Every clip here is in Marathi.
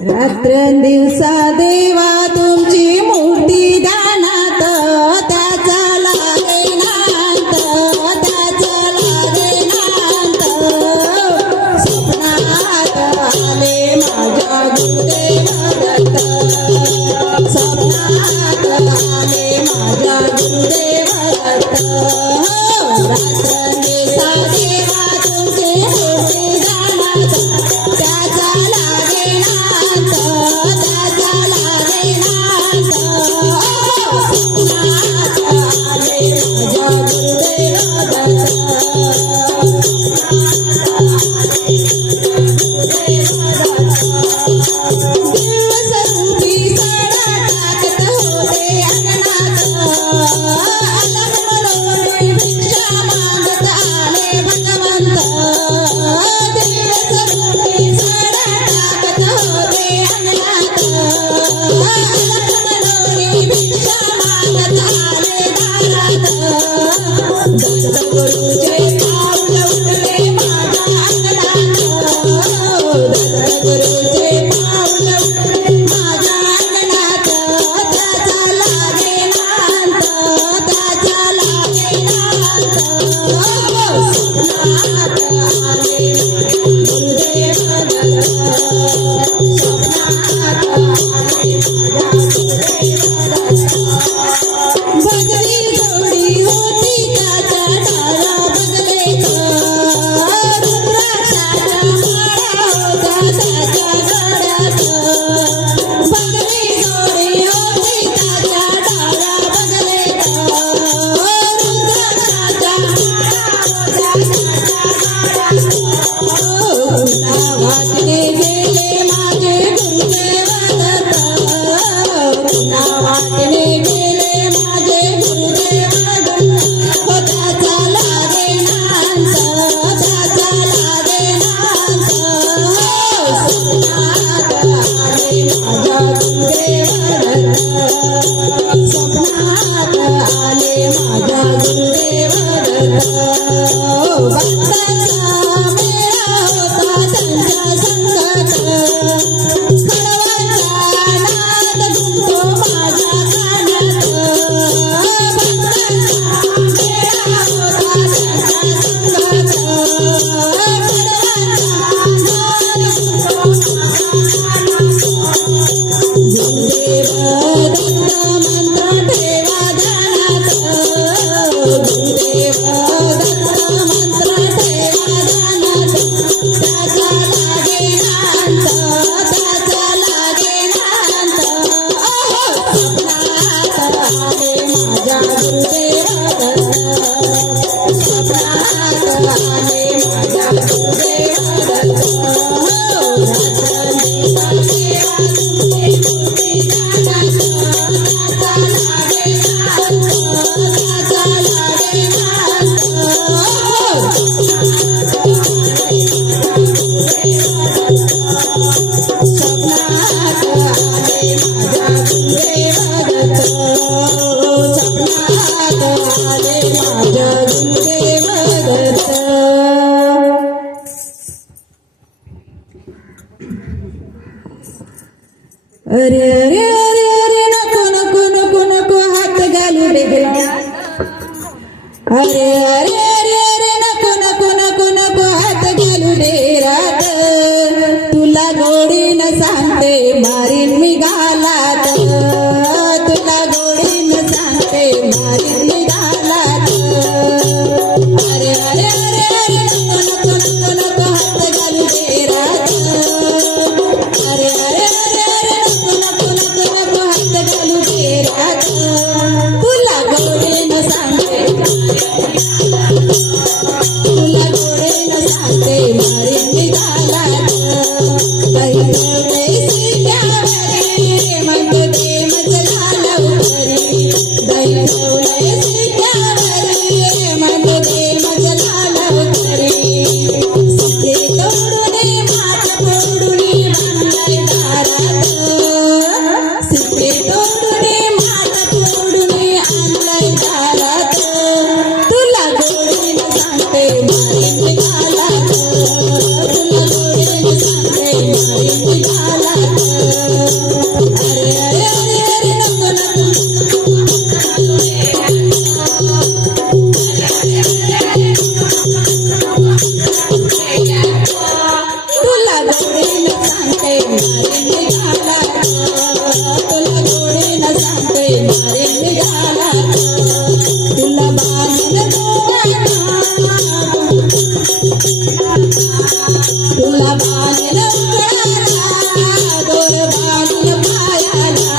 रात्रंदिवसा देवा तुमची मूर्ती ध्यानात, त्याचा लागे नांत, त्याचा लागे नांत. स्वप्नात आले माझ्या गुरुदेव दत्त, स्वप्नात आले माझ्या गुरुदेव दत्त. रात्रंदिवसा देवा तुमची मूर्ती ध्यानात, त्याचा लागे नांत, त्याचा लागे गुरुदेव दत्त स्वप्नात आले माझ्या गुरुदेव दत्त भक्तांचा मेळा होता त्यांच्या संगत खडवांचा नाद घुमतो माझ्या कानात भक्तांचा मेळा होता त्यांच्या संगत अरे अरे अरे अरे नको नको नको नको हात घालू दे अरे अरे अरे अरे नको नको नको नको हात घालू दे रात तुला गोडीनं सांगते मारीन मी घालात तुला गोडीनं सांगते मारीन मी घालात अरे अरे अरे अरे नको नको नको नको हात घालू दे रात अरे अरे अरे अरे नको नको नको नको हात घालू दे रात तुला गोडीनं सांगते तुला गोडीनं सांगते मारीन मी घालात काही ठेवले सिक्यावरी मग ते मजला लवकरी दही ठेवले सिक्यावरी मग ते मजला लवकरी सिक्के तोडून मात फोडून बांधलाय दारात सिक्के तोडून मात फोडून आणलाय दारात तुला गोडीनं सांगते मारीन मी घालात तुला गोडीनं सांगते मारीन मी घालात अरे अरे अरे अरे नको नको तुला गोडीनं सांगते मारीन मी घालात तुला गोडीनं सांगते मारीन मी घालात तुला बांधून तुला बांधून उकळाला दोर बांधून पायाला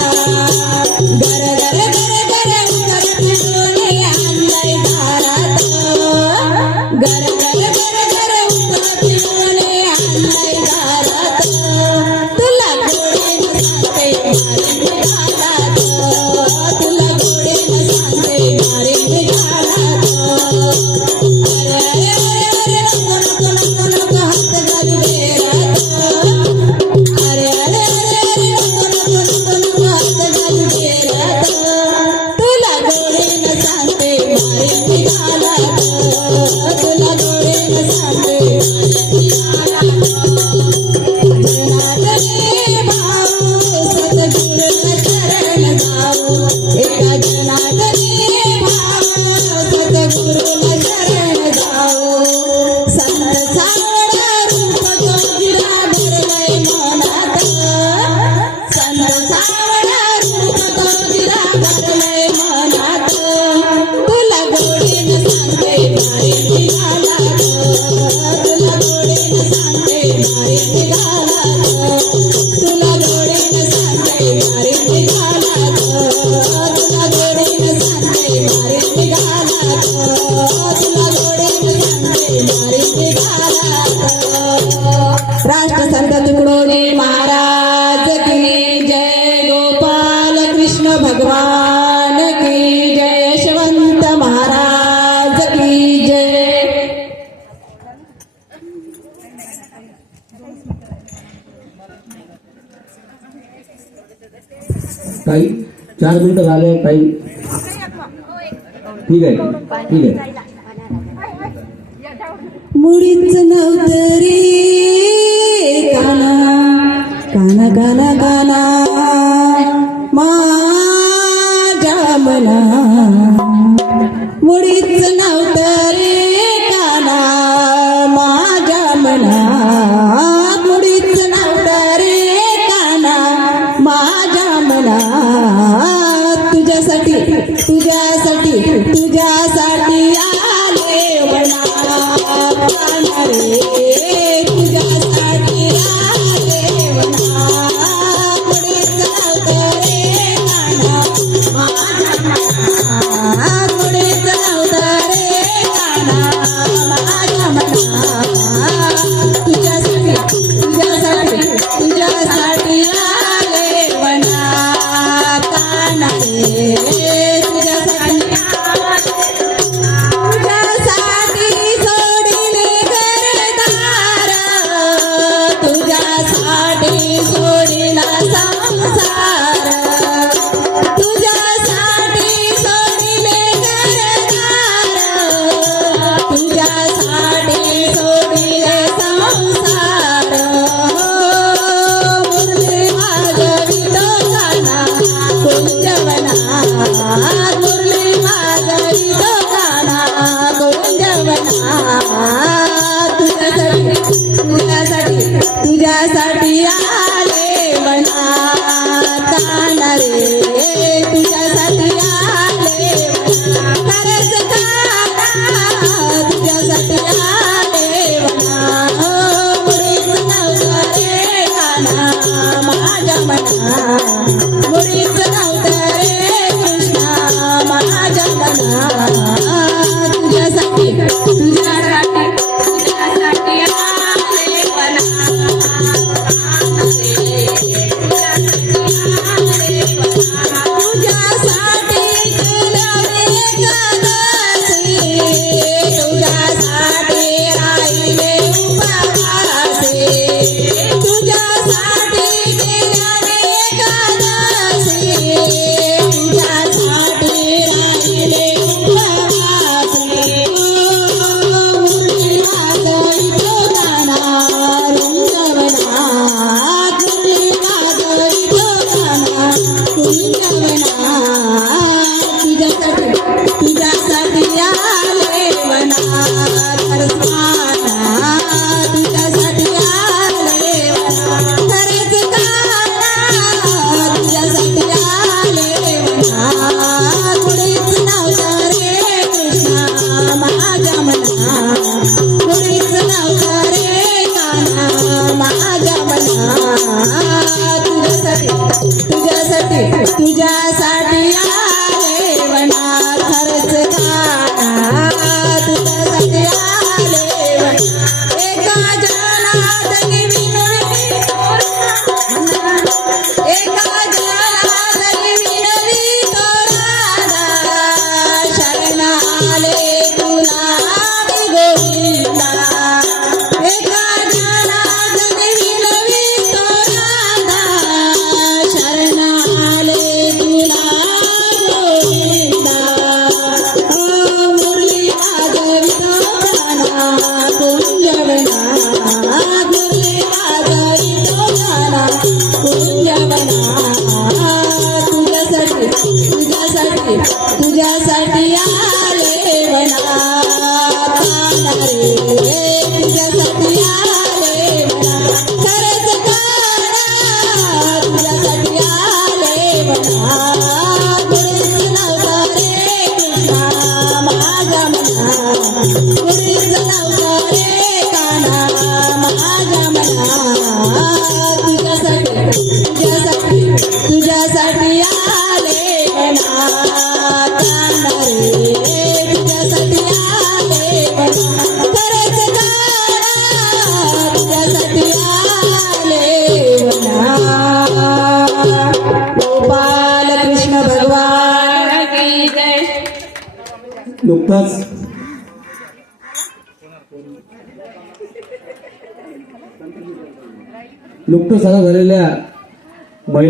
गर गर गर गर उकर पिळून आणलाय दारात गर गर गर गर उकर पिळून आणलाय दारात तुला गोडीनं सांगते मारीन मी घालात तुला गोडीनं सांगते मारीन मी घालात अरे अरे अरे अरे नको नको नको नको हात घालू दे रात अरे अरे अरे अरे नको नको नको नको हात घालू दे रात तुला गोडीनं सांगते मारीन मी घालात तुला गोडीनं सांगते मारीन मी घालात जनार्दने भाऊ सद्गुरूला शरण जाऊ एका जनार्दने भाऊ सद्गुरूला शरण जाऊ संत सावळा रूप जोगिरा भरलंय मनात संत सावळा रूप जोगिरा भरलंय मनात तुला गोडीनं सांगते मारीन मी घालात तुला गोडीनं सांगते मारीन मी घालात तुला गोडीनं सांगते मारीन मी घालात तुला गोडीनं सांगते मारीन मी घालात तुला गोडीनं सांगते मारीन मी घालात राष्ट्रसंत तुकडोजी महाराज की जय गोपाल कृष्ण भगवान ताई 4 मिनिटं झाले टाईम. ठीक आहे ठीक आहे. मुळीच नव्हतं रे काना काना काना काना माझ्या मना. मुळीच नव्हतं रे काना माझ्या मना. मुळीच नव्हतं रे काना माझ्या मना. तुझ्यासाठी तुझ्यासाठी तुझ्यासाठी आले वना काना रे. तुझ्यासाठी आले वना. मुळीच नव्हतं रे काना माझ्या मना. मुळीच नव्हतं रे काना माझ्या मना. तुझ्यासाठी तुझ्यासाठी तुझ्यासाठी आले वना काना रे. तुझ्यासाठी तुझ्यासाठी सोडिले घरदार. तुझ्यासाठी सोडिला संसार. तुझ्यासाठी सोडिले घरदार. तुझ्यासाठी सोडिले संसार. मुरली मागवितो काना कुंजवना. मुरली मागवितो काना कुंजवना. तुझ्यासाठी तुझ्यासाठी तुझ्यासाठी आले वना काना रे. तुझ्यासाठी आले वना. खरंच काना तुझ्यासाठी आले वना. मुळीच नव्हतं रे काना माझ्या मना. मुळीच नव्हतं रे कृष्णा माझ्या मना. तुझ्यासाठी तुझ्यासाठी तुझ्यासाठी आले वना. तुझ्यासाठी केलं एकादशी. तुझ्यासाठी राहिले उपवासी. तुझ्यासाठी केलं एकादशी. तुझ्यासाठी राहिले उपवासी. मुरली मागवितो काना रुंजवना. मुरली मागवितो काना कुंजवना. तुझ्यासाठी तुझ्यासाठी आले वना. खरंच काना तुझ्यासाठी आले वना. खरंच काना तुझ्यासाठी आले वना. मुळीच नव्हतं रे कृष्णा माझ्या मना. मुळीच नव्हतं रे काना माझ्या मना. तुझ्यासाठी तुझ्यासाठी तुझ्यासाठी आले वना. खरंच काना तुझ्यासाठी आले वना. एका जनार्दनी विनवी तोरा. एका जनार्दनी विनवी तोरा. शरण आले तुला मी गोविंदा. एका जनार्दनी विनवी तोरा. शरण आले तुला गोविंदा. मुरली मागवितो काना कुंजवना. मुरली मागवितो काना कुंजवना. तुझ्यासाठी तुझ्यासाठी तुझ्यासाठी आले वना काना रे. तुझ्यासाठी आले वना. खरंच काना तुझ्यासाठी आले वना. मुळीच नव्हतं रे कृष्णा माझ्या मना. मुळीच नव्हतं रे काना माझ्या मना. तुझ्यासाठी तुझ्यासाठी तुझ्यासाठी आले वना काना रे. तुझ्यासाठी आले वना. खरंच काना तुझ्यासाठी आले वना. गोपाल कृष्ण भगवान की जय. नुकताच नुकतं साजरा झालेल्या महिला